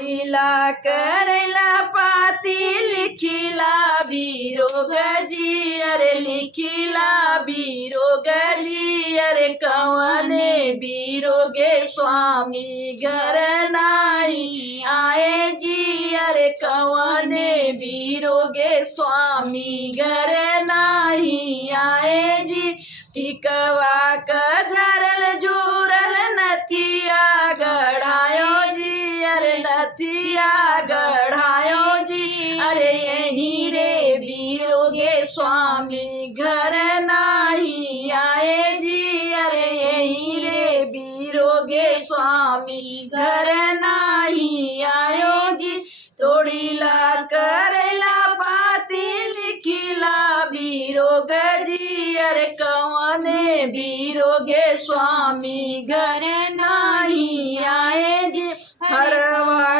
तोड़ीला करेला पाती लिखिला बिरोग जी अरे लिखिला बिरोग जी अरे कवने बिरोगे स्वामी घर नाही आए जी अरे कवने बिरोगे स्वामी घर नाही आए जी टिकवा कझरल जुरल नथिया गढ़ायो जी अरे नथिया गढ़ायो जी अरे यही रे बिरोगे स्वामी घर नाही आए जी अरे यही रे बिरोगे स्वामी घर नाही आयो जी तोड़ीला करेला पाती लिखिला बिरोग जी अरे कवने बिरोगे स्वामी घर नाही आए जी हरवा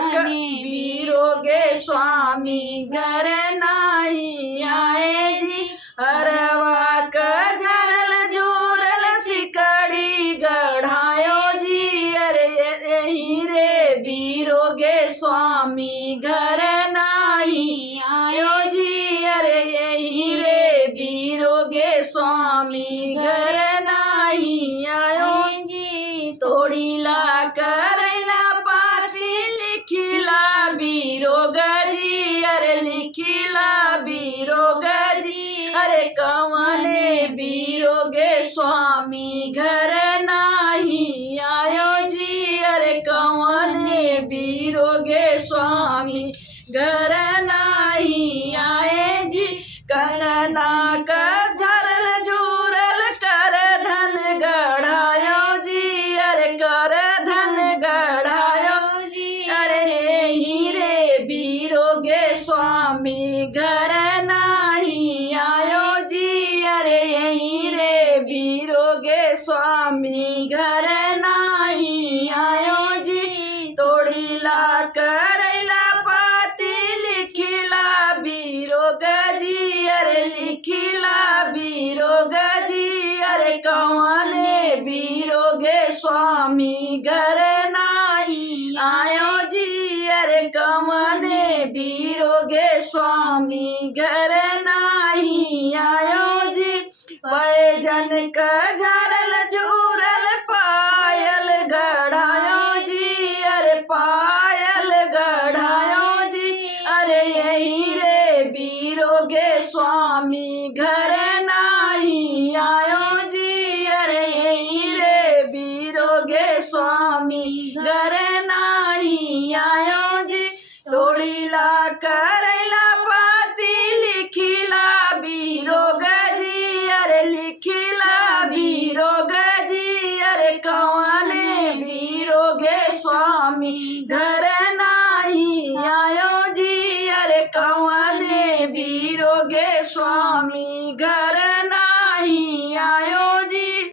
बिरोगे स्वामी घर नाही आए जी हरवा झरल जुरल सिकड़ी गढ़ायो जी अरे यही रे बिरोगे स्वामी घर नाही आयो जी अरे यही रे बिरोगे स्वामी घर नाही आयो जी तोड़ीला करेला पाती लिखिला बिरोग जी अरे लिखिला बिरोग जी अरे कवने बिरोगे स्वामी घर नाही आयो जी अरे कवने बिरोगे स्वामी घर नाही आए जी कंगना कर झरल जुरल कर धन गढ़ायो जी अरे कर धन गढ़ायो जी अरे हीरे बिरोगे स्वामी घर नाही आयो जी अरे हीरे बिरोगे स्वामी घर नाही आयो जी तोड़ीला करेला पाती लिखिला बिरोग जी अरे लिखिला बिरोग जी अरे कवने बिरोगे स्वामी घर नाही आयो जी अरे कवने बिरोगे स्वामी घर नाही आयो जी पैजन का झरल जुरल पायल गढ़ायो जी अरे पायल गढ़ायो जी अरे यही रे बिरोगे स्वामी घर नाही आयो जी अरे यही रे बिरोगे स्वामी घर नाही आयो जी तोड़ीला करेला पाती लिखिला बिरोग जी अरे लिखिला बिरोग जी अरे कवने बिरोगे स्वामी घर नाही आयो जी अरे कवने बिरोगे स्वामी घर नाही आयो